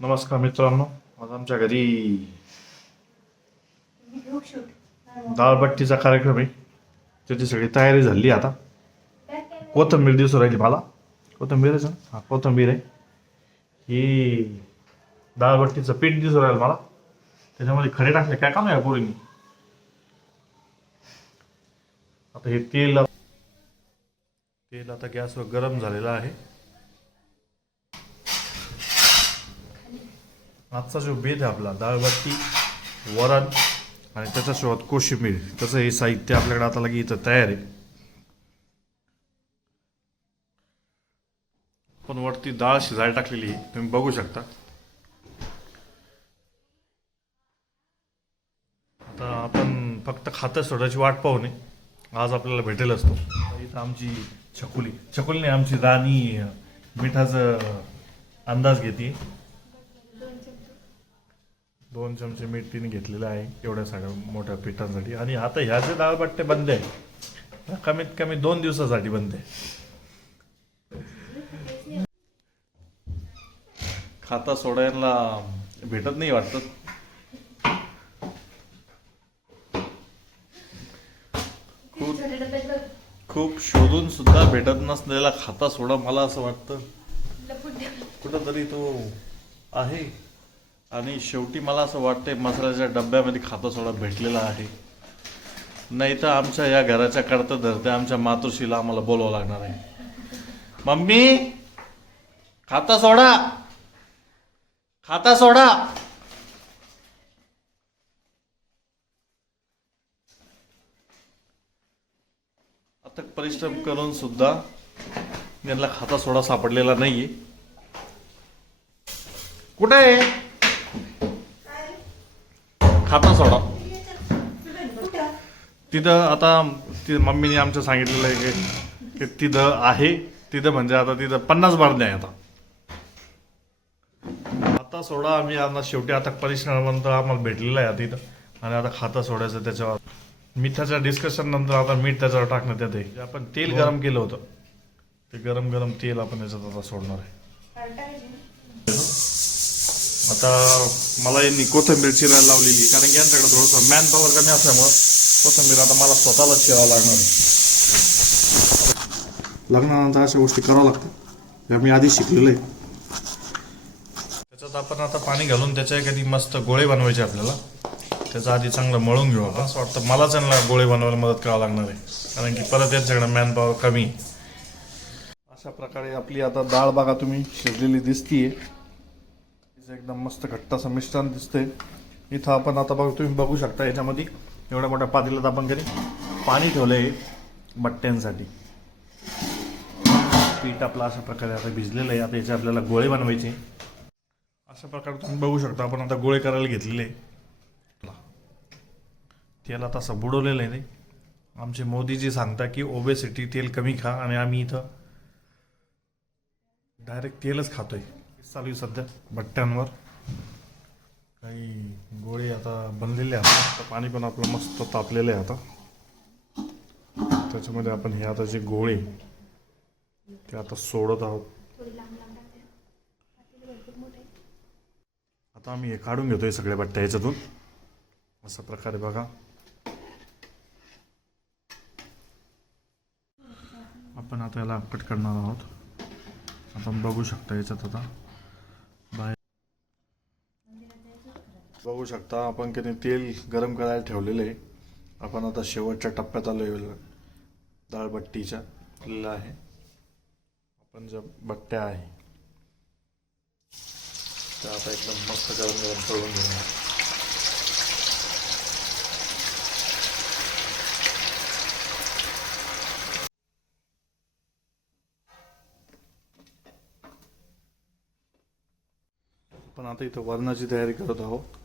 नमस्कार मित्रांनो, आज आमच्या घरी डाळबट्टीचा कार्यक्रम आहे. त्याची सगळी तयारी झाली. आता कोथिंबीर दिसून राहिली मला. कोथिंबीर आहे ना, हा कोथिंबीर आहे. ही डाळबट्टीचं पीठ दिसून राहिलं मला. त्याच्यामध्ये खडे टाकले, काय काम आहे पोरींनी. आता हे तेल आता गॅसवर गरम झालेलं आहे. आजचा जो बेत आहे आपला, डाळबट्टी, वरण आणि त्याच्यासोबत कोशिंबीर, त्याचं हे साहित्य आपल्याकडे आता लगे इथं तयार आहे. पण वरती डाळ शिजायला टाकलेली आहे, तुम्ही बघू शकता. आता आपण फक्त खातं सोडायची वाट पाहू नये, आज आपल्याला भेटेल असतो. इथं आमची छकुलीने आमची राणी मिठाचं अंदाज घेते. 2 चमचे मीठ तिने घेतलेलं आहे एवढ्या सगळ्या मोठ्या पिठांसाठी. आणि आता ह्या जे डाळबट्टे बनले आहे, कमीत कमी 2 दिवसासाठी बनते. खाता सोडायला भेटत नाही वाटत. खूप शोधून सुद्धा भेटत नसलेला खाता सोडा मला असं वाटतं कुठंतरी तो आहे. आणि शेवटी मला असं वाटतंय मसाल्याच्या डब्यामध्ये खाता सोडा भेटलेला आहे. नाही तर आमच्या या घराच्या करता धरते आमच्या मातोश्रीला आम्हाला बोलावं लागणार आहे. मम्मी, खाता सोडा, खाता सोडा. अथक परिश्रम करून सुद्धा यांना खाता सोडा सापडलेला नाहीये. कुठे आहे खाता सोडा? तिथं आता मम्मीने आमच्या सांगितलेलं आहे की तिथं आहे. तिथं म्हणजे आता तिथं 50 बारण्या आहे. खाता सोडा आम्ही आता शेवटी आता परिश्रमानंतर आम्हाला भेटलेला आहे तिथं. आणि आता खाता सोडायचं त्याच्यावर मिठाच्या डिस्कशन नंतर आता मीठ त्याच्यावर टाकण्यात येते. आपण तेल गरम केलं होतं, ते गरम तेल आपण याच्यात आता सोडणार आहे. आता मला यांनी कोथिंबीर चिरायला लावलेली, कारण की यांच्याकडे थोडंसं मॅन पॉवर कमी असल्यामुळं कोथिंबीर आता मला स्वतःलाच चिरावं लागणार आहे. लग्नानंतर अशा गोष्टी कराव्या लागतात, हे मी आधी शिकलेलं आहे. त्याच्यात आपण आता पाणी घालून त्याच्या एखादी मस्त गोळे बनवायचे आपल्याला. त्याचं आधी चांगलं मळून घेऊ आपण. असं वाटतं मला त्यांना गोळे बनवायला मदत करावं लागणार आहे, कारण की परत यांच्याकडे मॅन पॉवर कमी. अशा प्रकारे आपली आता डाळ बघा तुम्ही शिजलेली दिसतीये. एकदम मस्त घट्ट असं मिश्रण दिसतंय. इथं आपण आता तुम्ही बघू शकता याच्यामध्ये एवढ्या मोठ्या पातेल्यात आपण कधी पाणी ठेवलंय बट्ट्यांसाठी. पीठ आपलं अशा प्रकारे आता भिजलेलं आहे. आता याचे आपल्याला गोळे बनवायचे. अशा प्रकारे तुम्ही बघू शकता आपण आता गोळे करायला घेतलेले. तेल आता असं बुडवलेलं आहे. आमचे मोदीजी सांगता की ओबेसिटी, तेल कमी खा, आणि आम्ही इथं डायरेक्ट तेलच खातोय. चालू आहे सध्या भट्ट्यांवर. काही गोळे आता बनलेले आहेत. पाणी पण आपलं मस्त तापलेलं आहे. आता त्याच्यामध्ये आपण हे आता जे गोळे ते आता सोडत आहोत. आता आम्ही हे काढून घेतोय सगळ्या भट्ट्या याच्यातून. अशा प्रकारे बघा आपण आता याला कट करणार आहोत. आपण बघू शकता याच्यात आता बाहेर बघू शकता आपण किती तेल गरम करायला ठेवलेलं आहे. आपण आता शेवटच्या टप्प्यात आलोय डाळबट्टीच्या आहे. आपण ज्या बट्ट्या आहे त्या आता एकदम मस्त गरम तळून घेऊया. पण आता इथं वरणाची तयारी करत आहोत.